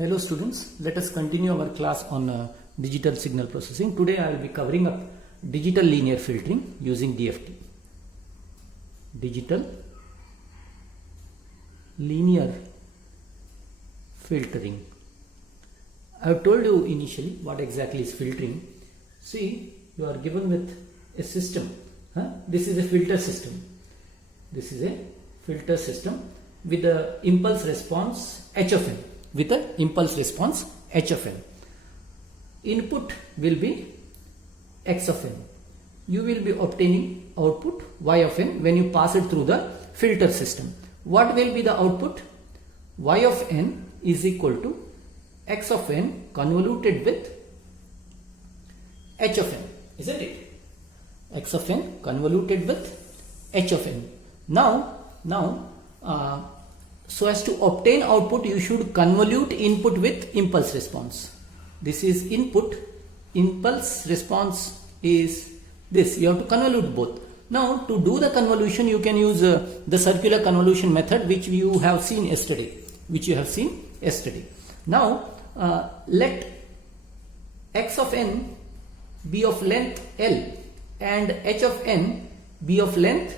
Hello students, let us continue our class on digital signal processing. Today I will be covering up digital linear filtering using DFT. Digital linear filtering. I have told you initially what exactly is filtering. See, you are given with a system. This is a filter system. This is a filter system with the impulse response h of n. With the impulse response h of n. Input will be x of n. You will be obtaining output y of n when you pass it through the filter system. What will be the output? Y of n is equal to x of n convoluted with h of n, isn't it? X of n convoluted with h of n. So as to obtain output, you should convolute input with impulse response. This is input, impulse response is this. You have to convolute both. Now to do the convolution, you can use the circular convolution method which you have seen yesterday. Now let x of n be of length L and h of n be of length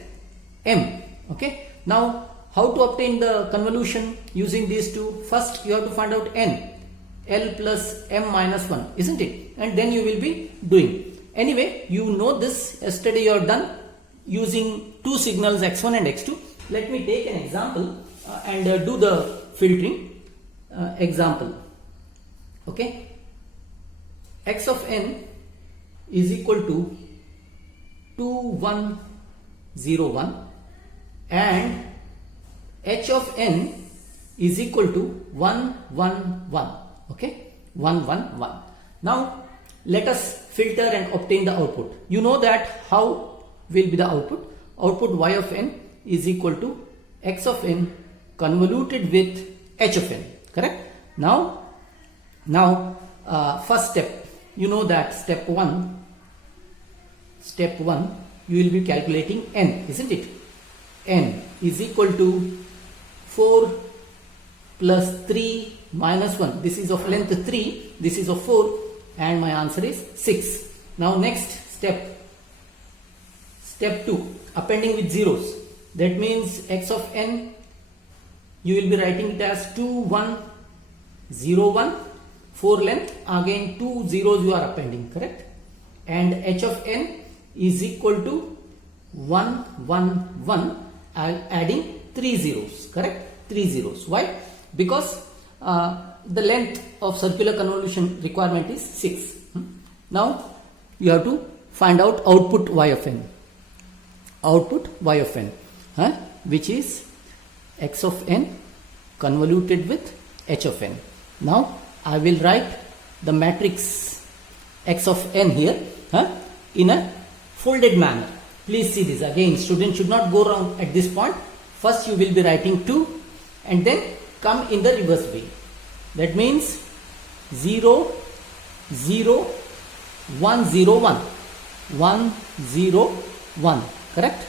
M. Okay. Now how to obtain the convolution using these two? First you have to find out n, L plus M minus 1, isn't it? And then you will be doing. Anyway, you know this, yesterday you have done using two signals x1 and x2. Let me take an example and do the filtering example. Okay. X of n is equal to 2101 and h of n is equal to 111. Okay, 111. Now let us filter and obtain the output. You know that how will be the output? Output y of n is equal to x of n convoluted with h of n. Correct? Now first step, you know that step 1 you will be calculating n, isn't it? N is equal to 4 plus 3 minus 1. This is of length 3, this is of 4, and my answer is 6. Now next step 2, appending with zeros. That means x of n, you will be writing it as 2101, 4 length, again 2 zeros you are appending, correct? And h of n is equal to 111, adding 3 zeros, correct? 3 zeros. Why? Because the length of circular convolution requirement is 6. Now you have to find out output y of n. Output y of n, which is x of n convoluted with h of n. Now I will write the matrix x of n here in a folded manner. Please see this again. Students should not go wrong at this point. First you will be writing 2 and then come in the reverse way. That means 0 0 1 0 1 1 0 1, correct?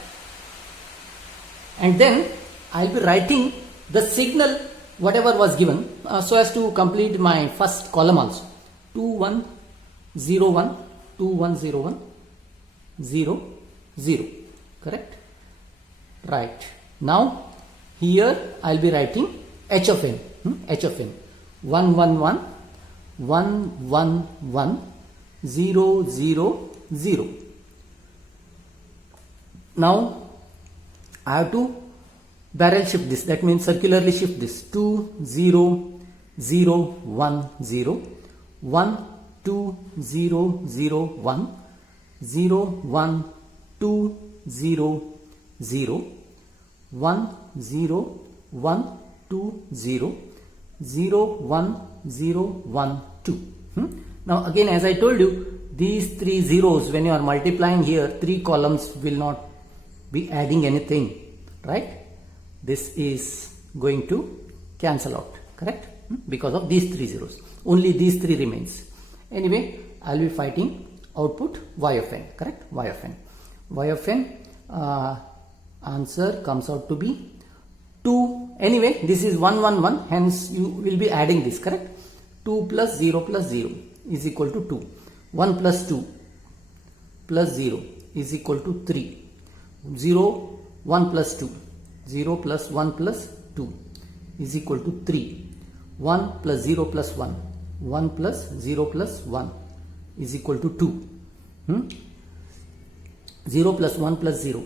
And then I will be writing the signal whatever was given so as to complete my first column also. 2 1 0 1 2 1 0 1 0 0, correct? Right. Now here I will be writing h of n. H of n 111 111 0 0 0. Now I have to barrel shift this. That means circularly shift this. 2 0 0 1 0 1 2 0 0 1 0 1 2 0 0 1 0 1 2 0 0 1 0 1 2. Now again, as I told you, these 3 zeros, when you are multiplying here, 3 columns will not be adding anything, right? This is going to cancel out, correct? Because of these 3 zeros, only these 3 remains. Anyway, I will be fighting output y of n, correct? Y of n. Y of n answer comes out to be 2, anyway this is 1 1 1, hence you will be adding this, correct? 2 plus 0 is equal to 2. 1 plus 2 plus 0 is equal to 3. 0 1 plus 2, 0 plus 1 plus 2 is equal to 3. 1 plus 0 plus 1, 1 plus 0 plus 1 is equal to 2. 0 plus 1 plus 0,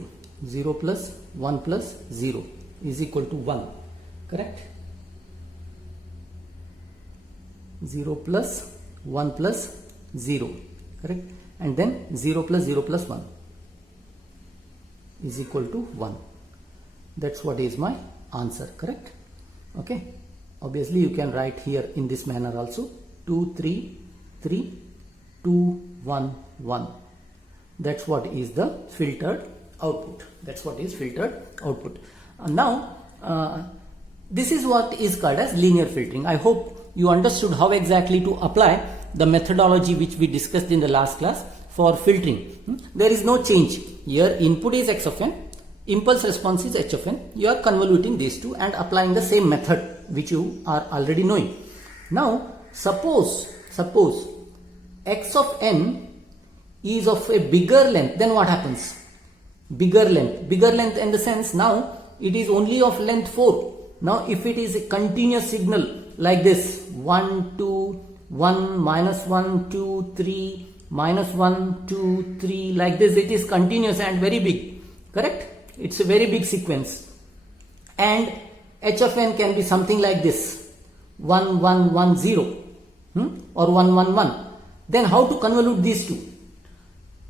0 plus 1 plus 0 is equal to 1, correct? 0 plus 1 plus 0, correct? And then 0 plus 0 plus 1 is equal to 1. That's what is my answer, correct? Okay. Obviously you can write here in this manner also. 2 3 3 2 1 1. That's what is the filtered output. That's what is filtered output. Now this is what is called as linear filtering. I hope you understood how exactly to apply the methodology which we discussed in the last class for filtering. There is no change. Here input is x of n, impulse response is h of n. You are convoluting these two and applying the same method which you are already knowing. Now suppose x of n is of a bigger length, then what happens? Bigger length in the sense now it is only of length 4. Now if it is a continuous signal like this, 1 2 1 minus 1 2 3 minus 1 2 3, like this, it is continuous and very big, correct? It's a very big sequence, and h of n can be something like this, 1 1 1 0 or 1 1 1. Then how to convolute these two,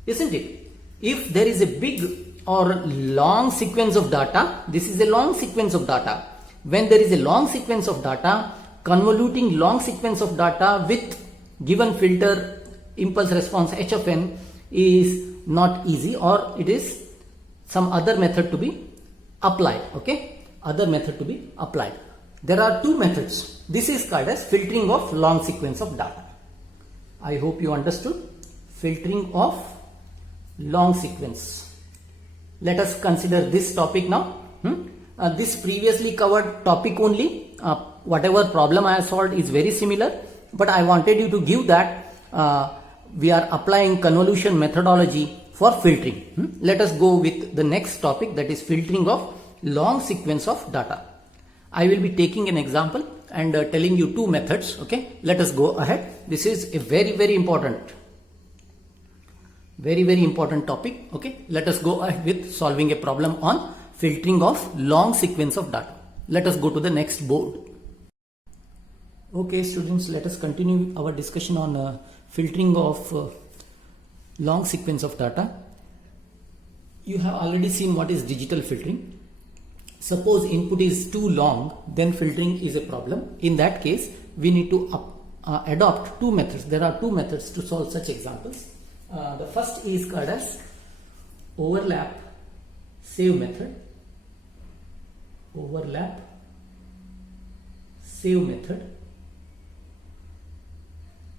isn't it? If there is a big or long sequence of data, this is a long sequence of data. When there is a long sequence of data, convoluting long sequence of data with given filter impulse response h of n is not easy, or it is some other method to be applied. Okay, other method to be applied. There are two methods. This is called as filtering of long sequence of data. I hope you understood. Filtering of long sequence. Let us consider this topic now. This previously covered topic only. Whatever problem I have solved is very similar, but I wanted you to give that we are applying convolution methodology for filtering. Let us go with the next topic, that is filtering of long sequence of data. I will be taking an example and telling you two methods. Okay, let us go ahead. This is a very important topic. Okay, let us go ahead with solving a problem on filtering of long sequence of data. Let us go to the next board. Okay students, let us continue our discussion on filtering of long sequence of data. You have already seen what is digital filtering. Suppose input is too long, then filtering is a problem. In that case, we need to adopt two methods. There are two methods to solve such examples. The first is called as overlap save method. Overlap save method.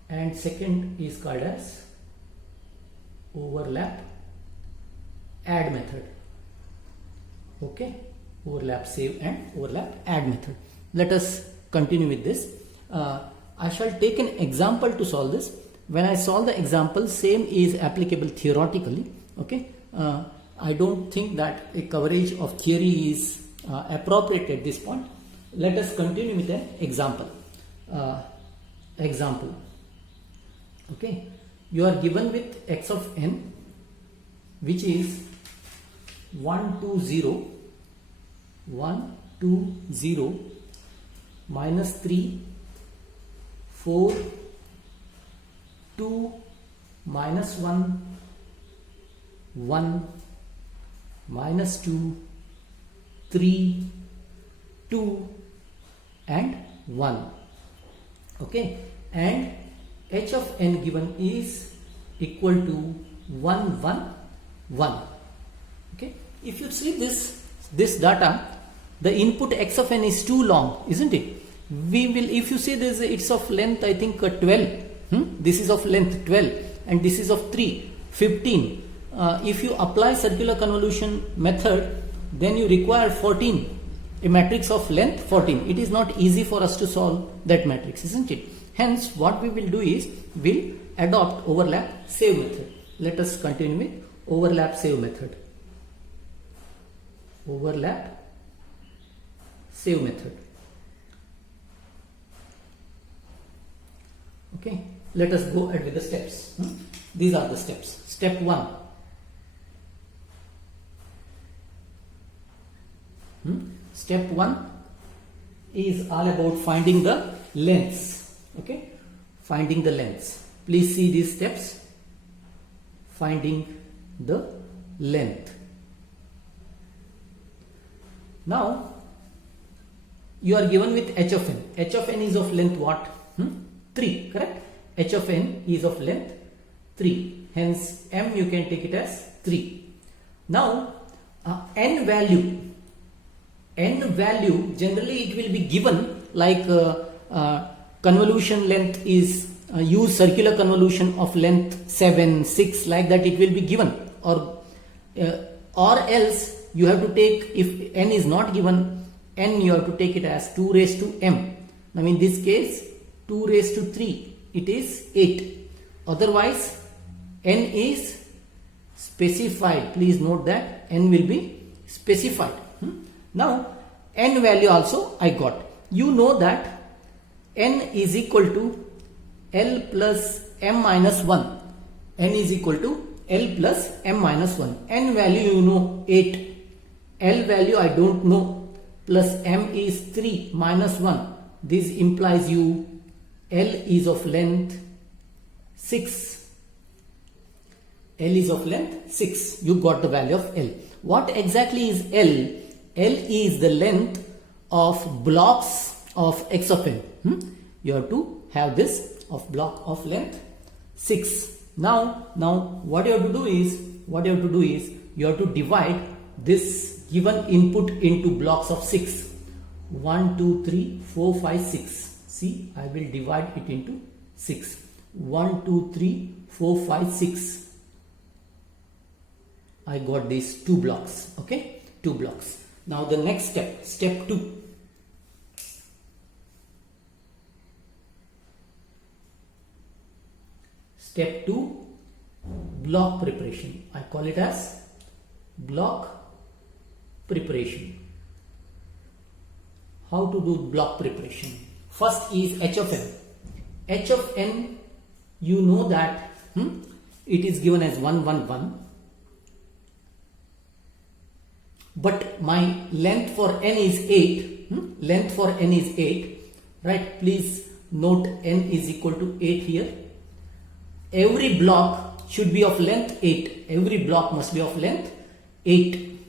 And second is called as overlap add method. Okay, overlap save and overlap add method. Let us continue with this. I shall take an example to solve this. When I solve the example, same is applicable theoretically. Okay, I don't think that a coverage of theory is appropriate at this point. Let us continue with an example. Okay, you are given with x of n, which is 1 2 0 1 2 0 minus 3 4 2 minus 1 1 minus 2 3 2 and 1. Okay, and h of n given is equal to 1 1 1. Okay, if you see this data, the input x of n is too long, isn't it? We will, if you see this, it's of length I think 12. This is of length 12 and this is of 3 15. If you apply circular convolution method, then you require 14. a matrix of length 14. It is not easy for us to solve that matrix, isn't it? Hence, what we will do is, we'll adopt overlap save method. Let us continue with overlap save method. Overlap save method. Okay, let us go ahead with the steps. These are the steps. Step 1. Step 1 is all about finding the lengths. Okay, finding the lengths. Please see these steps. Finding the length. Now you are given with h of n. H of n is of length what? 3, correct? H of n is of length 3. Hence m you can take it as 3. Now n value generally it will be given like convolution length is use circular convolution of length 7, 6, like that it will be given, or else you have to take, if n is not given, n you have to take it as 2 raised to m. Now in this case 2 raised to 3, it is 8. Otherwise n is specified. Please note that n will be specified. Now n value also I got. You know that n is equal to L plus m minus 1. N is equal to L plus m minus 1. N value you know 8. L value I don't know. Plus m is 3 minus 1. This implies you L is of length 6. L is of length 6. You got the value of L. What exactly is L? L is the length of blocks of x of n. You have to have this of block of length 6. Now what you have to do is you have to divide this given input into blocks of 6. 1, 2, 3, 4, 5, 6. See, I will divide it into 6. 1, 2, 3, 4, 5, 6. I got these 2 blocks. Okay, 2 blocks. Now the next step, step 2. Step 2, block preparation. I call it as block preparation. How to do block preparation? First is h of n. H of n, you know that it is given as 1, 1, 1. But my length for n is 8. Length for n is 8. Right? Please note n is equal to 8 here. Every block should be of length 8. Every block must be of length 8.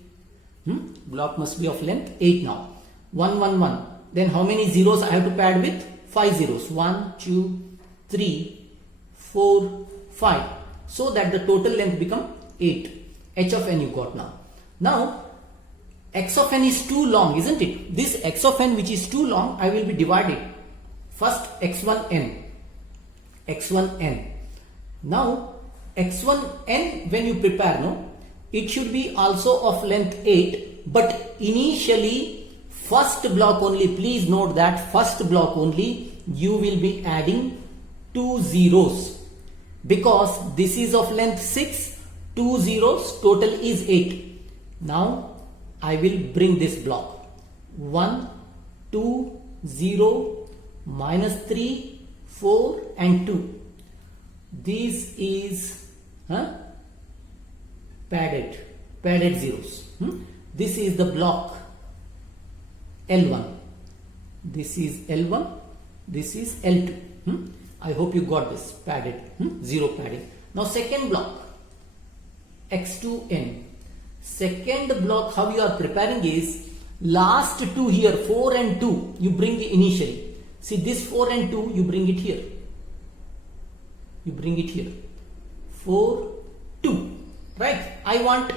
Block must be of length 8 now. 1, 1, 1. Then how many zeros I have to pad with? 5 zeros. 1, 2, 3, 4, 5. So that the total length become 8. H of n you got now. Now x of n is too long, isn't it? This x of n which is too long, I will be dividing. First x1n. x1n. Now x1n when you prepare, no, it should be also of length 8, but initially first block only, please note that first block only you will be adding 2 zeros, because this is of length 6, 2 zeros, total is 8. Now I will bring this block 1, 2, 0, minus 3, 4 and 2. This is padded zeros. This is the block L1. This is L1. This is L2. I hope you got this padded, 0 padding. Now second block x2n. Second block how you are preparing is last 2 here, 4 and 2 you bring initially. See this 4 and 2 you bring it here. You bring it here. 4, 2. Right? I want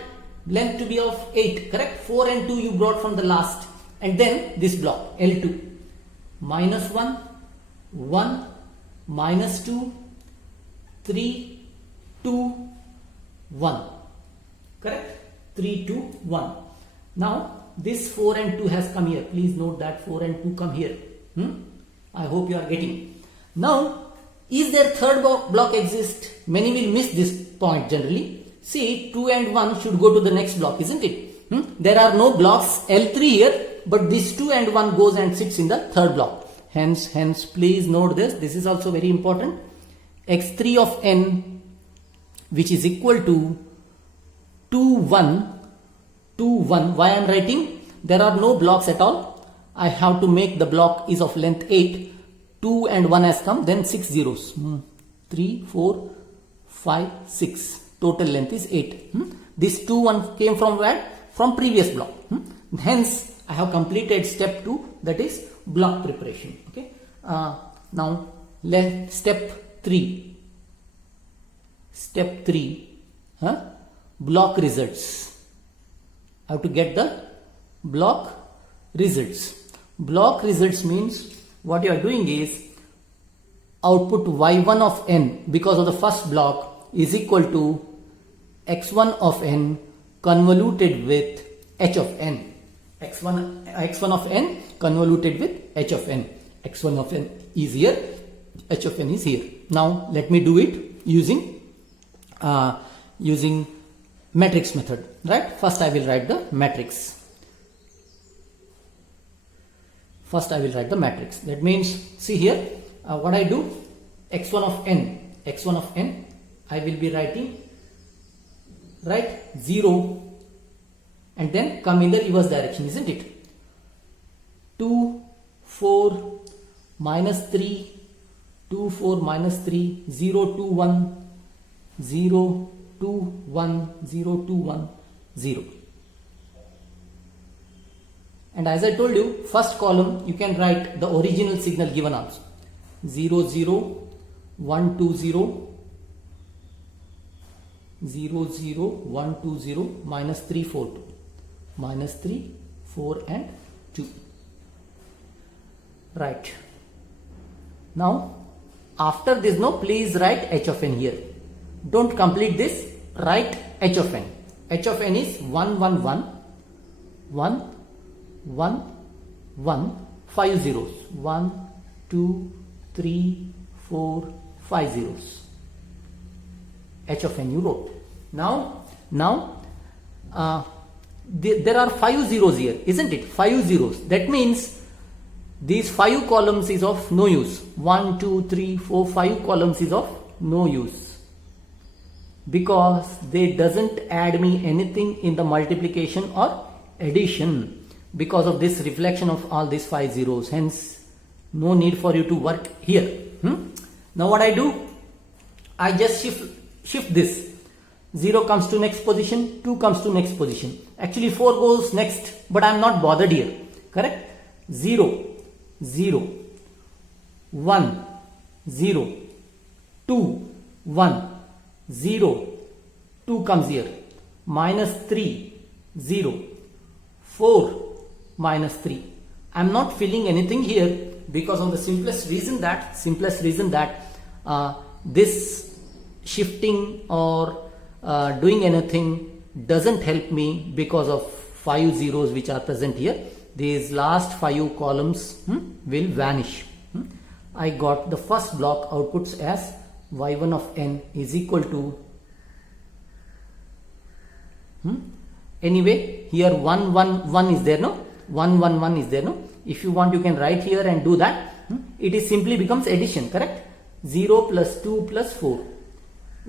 length to be of 8. Correct? 4 and 2 you brought from the last. And then this block L2. Minus 1, 1, minus 2, 3, 2, 1. Correct? 3, 2, 1. Now this 4 and 2 has come here. Please note that 4 and 2 come here. I hope you are getting. Now, is there third block exist? Many will miss this point generally. See, 2 and 1 should go to the next block, isn't it? There are no blocks L3 here, but this 2 and 1 goes and sits in the third block. Hence, please note this. This is also very important. X3 of n, which is equal to 2, 1, 2, 1. Why I am writing? There are no blocks at all. I have to make the block is of length 8. 2 and 1 has come, then 6 zeros. 3, 4, 5, 6. Total length is 8. This 2, 1 came from where? From previous block. Hence, I have completed step 2, that is block preparation. Okay. Now, step 3. Step 3. Block results. I have to get the block results. Block results means what you are doing is output y1 of n because of the first block is equal to x1 of n convoluted with h of n. x1 of n convoluted with h of n. x1 of n is here, h of n is here. Now let me do it using matrix method, right? First I will write the matrix. That means, see here, what I do, x1 of n, I will be writing, right, 0 and then come in the reverse direction, isn't it? 2, 4, minus 3, 2, 4, minus 3, 0, 2, 1, 0, 2, 1, 0, 2, 1, 0. And as I told you, first column you can write the original signal given also. 0, 0, 1, 2, 0, 0, 0, 1, 2, 0, minus 3, 4, 2. Minus 3, 4 and 2. Right. Now, after this, please write h of n here. Don't complete this, write h of n. h of n is 1, 1, 1, 1, 1, 1, 5 zeros. 1, 2, 3, 4, 5 zeros. H of n you wrote. Now, there are 5 zeros here, isn't it? 5 zeros. That means these 5 columns is of no use. 1, 2, 3, 4, 5 columns is of no use, because they doesn't add me anything in the multiplication or addition because of this reflection of all these 5 zeros. Hence, no need for you to work here. Now what I do, I just shift this. 0 comes to next position, 2 comes to next position. Actually 4 goes next, but I am not bothered here. Correct? 0, 0, 1, 0, 2, 1, 0, 2 comes here. Minus 3, 0, 4, minus 3. I am not filling anything here because of the simplest reason that this shifting or doing anything doesn't help me because of 5 zeros which are present here. These last 5 columns will vanish. I got the first block outputs as y1 of n is equal to anyway here 1 1 1 is there, no? 1 1 1 is there, no? If you want you can write here and do that. It is simply becomes addition, correct? 0 plus 2 plus 4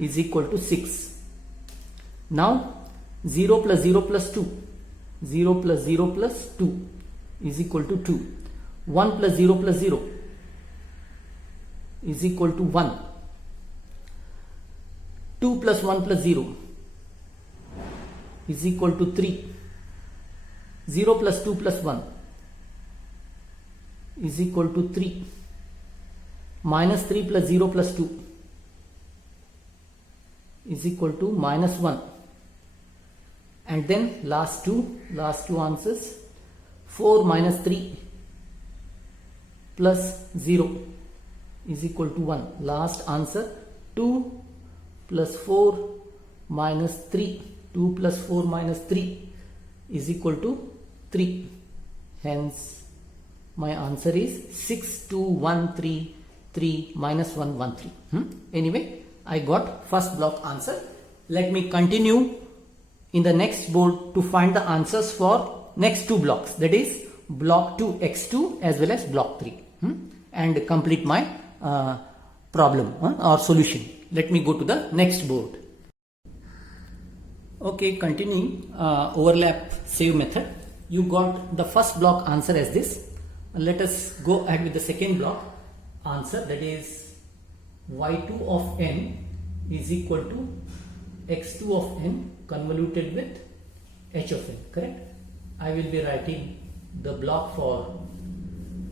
is equal to 6. Now 0 plus 0 plus 2, 0 plus 0 plus 2 is equal to 2. 1 plus 0 plus 0 is equal to 1. 2 plus 1 plus 0 is equal to 3. 0 plus 2 plus 1 is equal to 3. Minus 3 plus 0 plus 2 is equal to minus 1. And then last two answers. 4 minus 3 plus 0 is equal to 1. Last answer 2 plus 4 minus 3. 2 plus 4 minus 3 is equal to 3. Hence my answer is 6 2 1 3 3 minus 1 1 3. Anyway, I got first block answer. Let me continue in the next board to find the answers for next two blocks, that is block 2 x2 as well as block 3, and complete my problem or solution. Let me go to the next board. Okay, continuing overlap save method. You got the first block answer as this. Let us go ahead with the second block answer, that is y2 of n is equal to x2 of n convoluted with h of n, correct? I will be writing the block for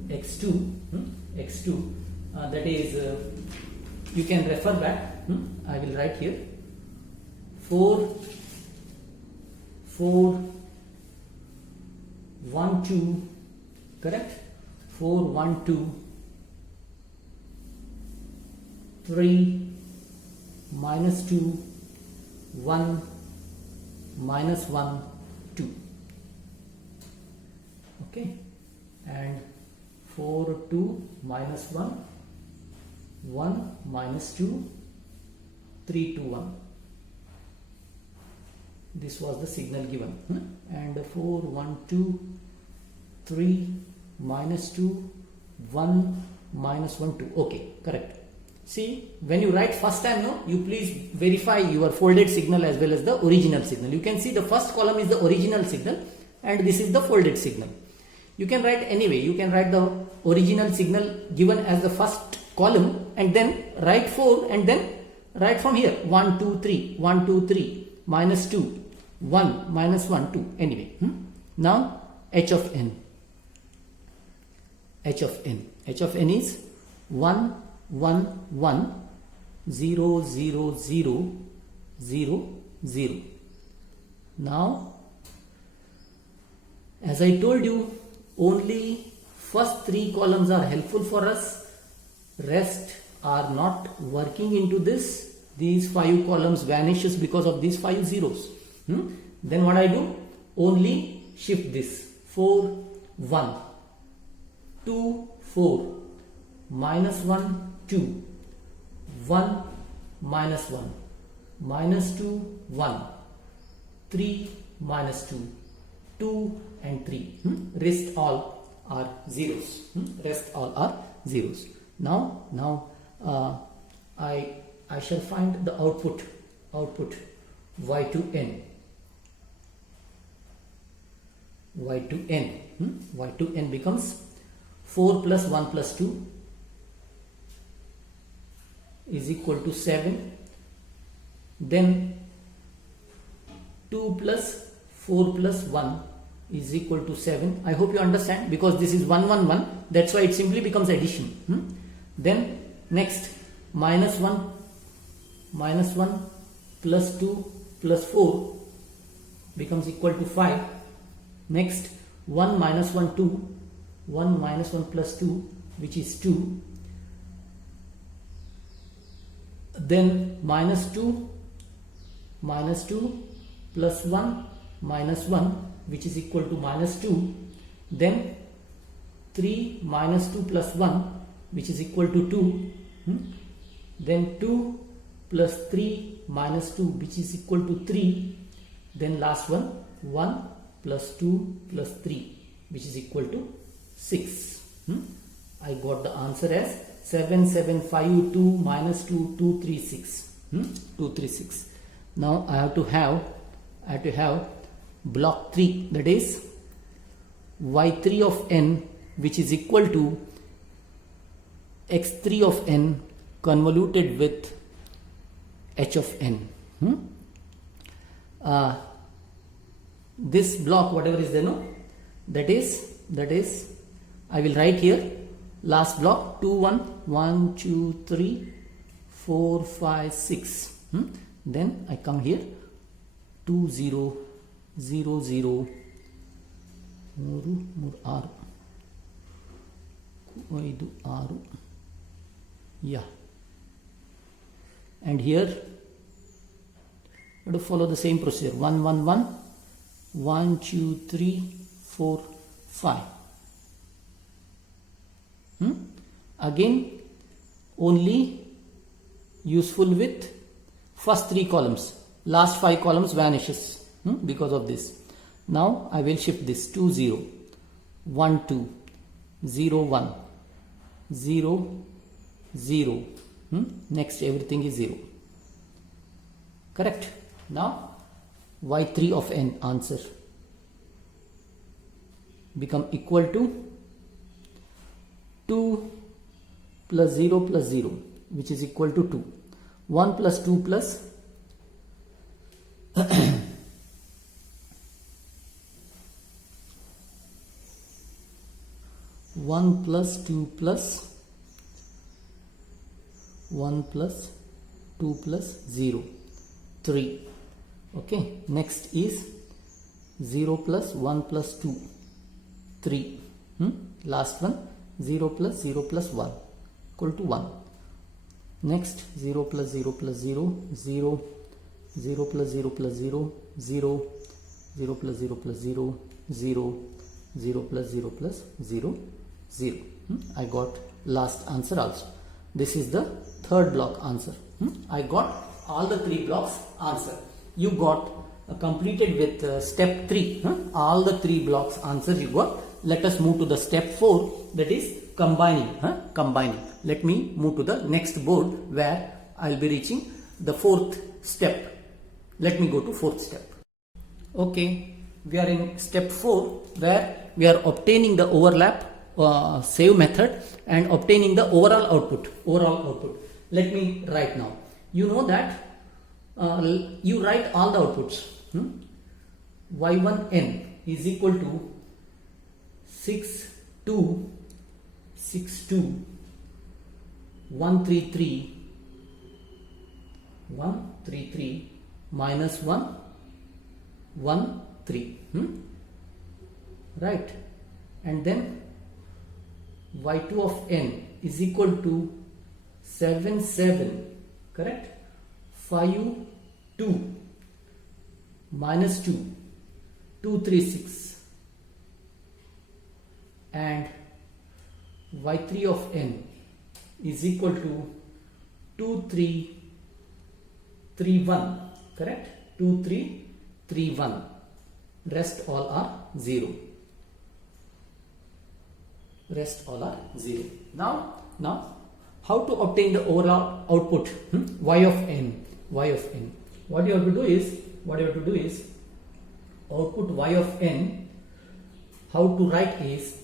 x2, that is you can refer back. I will write here 4 1 2, correct? 4 1 2 3 minus 2 1 minus 1 2, okay, and 4 2 minus 1 1 minus 2 3 2 1. This was the signal given, and 4 1 2 3 minus 2 1 minus 1 2. Okay, correct. See, when you write first time, no, you please verify your folded signal as well as the original signal. You can see the first column is the original signal and this is the folded signal. You can write anyway. You can write the original signal given as the first column and then write 4 and then write from here 1 2 3 1 2 3 minus 2 1 minus 1 2. Anyway, now h of n. H of n is 1 1 1 0 0 0 0 0. Now, as I told you, only first 3 columns are helpful for us. Rest are not working into this. These 5 columns vanishes because of these 5 zeros. Then what I do? Only shift this 4 1 2 4 minus 1 2 1 minus 1 minus 2 1 3 minus 2 2 and 3. Rest all are zeros. Rest all are zeros. Now I shall find the output y to n. Y to n becomes 4 plus 1 plus 2 is equal to 7. Then 2 plus 4 plus 1 is equal to 7. I hope you understand, because this is 1 1 1. That's why it simply becomes addition. Then next minus 1 plus 2 plus 4 becomes equal to 5. Next 1 minus 1 2, 1 minus 1 plus 2, which is 2. Then minus 2 plus 1 minus 1, which is equal to minus 2. Then 3 minus 2 plus 1, which is equal to 2. Then 2 plus 3 minus 2, which is equal to 3. Then last one 1 plus 2 plus 3, which is equal to 6. I got the answer as 7752 minus 2 236. 236. Now I have to have block 3, that is y3 of n, which is equal to x3 of n convoluted with h of n. This block, whatever is there, no, that is I will write here last block 2 1 1 2 3 4 5 6. Then I come here 2 0 0 0 6 6 yeah, and here we have to follow the same procedure 1 1 1 1 2 3 4, 5. Again, only useful with first 3 columns. Last 5 columns vanishes because of this. Now I will shift this 2, 0, 1, 2, 0, 1, 0, 0. Next everything is 0. Correct. Now y3 of n answer become equal to 2 plus 0 plus 0, which is equal to 2. 1 plus 2 plus 1 plus 2 plus 1 plus 2 plus 0, 3. Okay, next is 0 plus 1 plus 2, 3. Last one, 0 plus 0 plus 1 equal to 1. Next, 0 plus 0 plus 0, 0, 0 plus 0 plus 0, 0, 0 plus 0 plus 0, 0, 0 plus 0 plus 0, 0. I got last answer also. This is the third block answer. I got all the 3 blocks answer. You got completed with step 3. All the 3 blocks answer you got. Let us move to the step 4, that is combining. Combining. Let me move to the next board where I will be reaching the 4th step. Let me go to 4th step. Okay, we are in step 4 where we are obtaining the overlap save method and obtaining the overall output. Let me write now. You know that you write all the outputs. y1n is equal to 6, 2, 6, 2, 1, 3, 3, 1, 3, 3, minus 1, 1, 3. Right. And then y2 of n is equal to 7, 7. Correct. 5, 2, minus 2, 2, 3, 6. And y3 of n is equal to 2, 3, 3, 1. Correct. 2, 3, 3, 1. Rest all are 0. Rest all are 0. Now how to obtain the overall output? Y of n. Y of n. What you have to do is output y of n. How to write is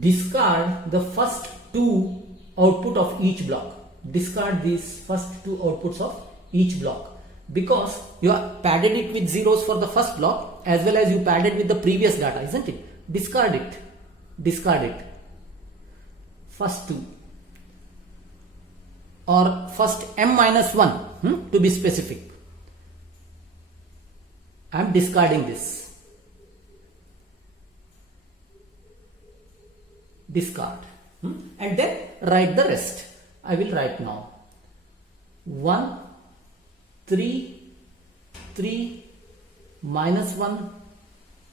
discard the first 2 output of each block. Discard these first 2 outputs of each block, because you have padded it with zeros for the first block as well as you padded with the previous data, isn't it? Discard it. First 2 or first m minus 1 to be specific. I am discarding this. Discard. And then write the rest. I will write now. 1, 3, 3, minus 1,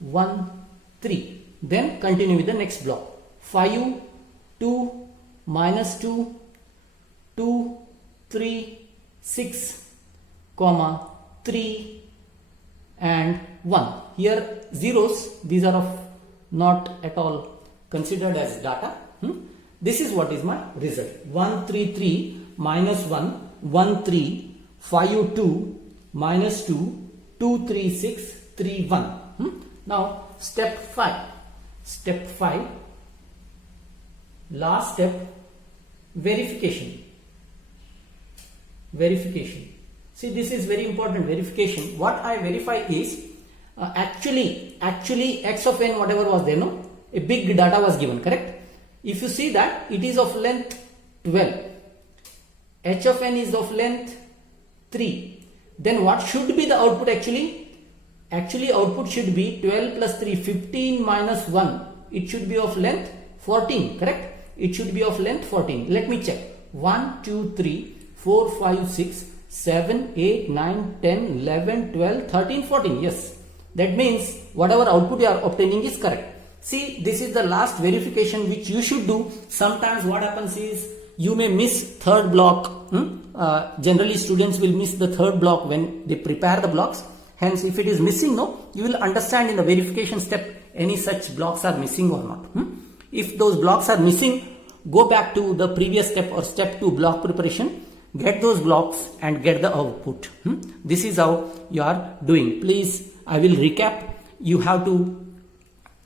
1, 3. Then continue with the next block. 5, 2, minus 2, 2, 3, 6, comma, 3 and 1. Here zeros, these are of not at all considered as data. This is what is my result. 1, 3, 3, minus 1, 1, 3, 5, 2, minus 2, 2, 3, 6, 3, 1. Now step 5. Step 5. Last step, verification. See, this is very important, verification. What I verify is actually x of n whatever was there, no? A big data was given, correct? If you see that it is of length 12, h of n is of length 3, then what should be the output actually? Actually output should be 12 plus 3, 15 minus 1. It should be of length 14, correct? It should be of length 14. Let me check. 1, 2, 3, 4, 5, 6, 7, 8, 9, 10, 11, 12, 13, 14. Yes. That means whatever output you are obtaining is correct. See, this is the last verification which you should do. Sometimes what happens is you may miss third block. Generally students will miss the third block when they prepare the blocks. Hence, if it is missing, you will understand in the verification step any such blocks are missing or not. If those blocks are missing, go back to the previous step or step 2 block preparation, get those blocks and get the output. This is how you are doing. Please, I will recap.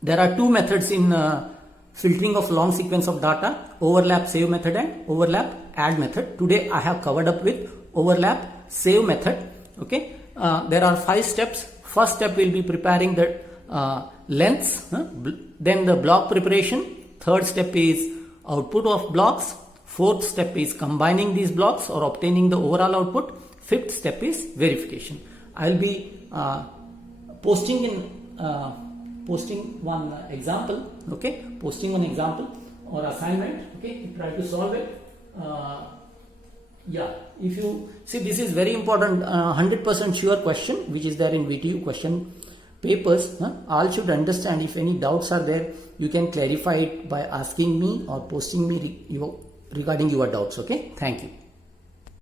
There are 2 methods in filtering of long sequence of data: overlap save method and overlap add method. Today I have covered up with overlap save method. Okay. There are 5 steps. First step will be preparing the lengths, then the block preparation. Third step is output of blocks. Fourth step is combining these blocks or obtaining the overall output. Fifth step is verification. I will be posting one example, okay, posting one example or assignment, okay, try to solve it. If you see, this is very important, 100% sure question which is there in VTU question papers. All should understand. If any doubts are there, you can clarify it by asking me or posting me regarding your doubts. Okay, thank you.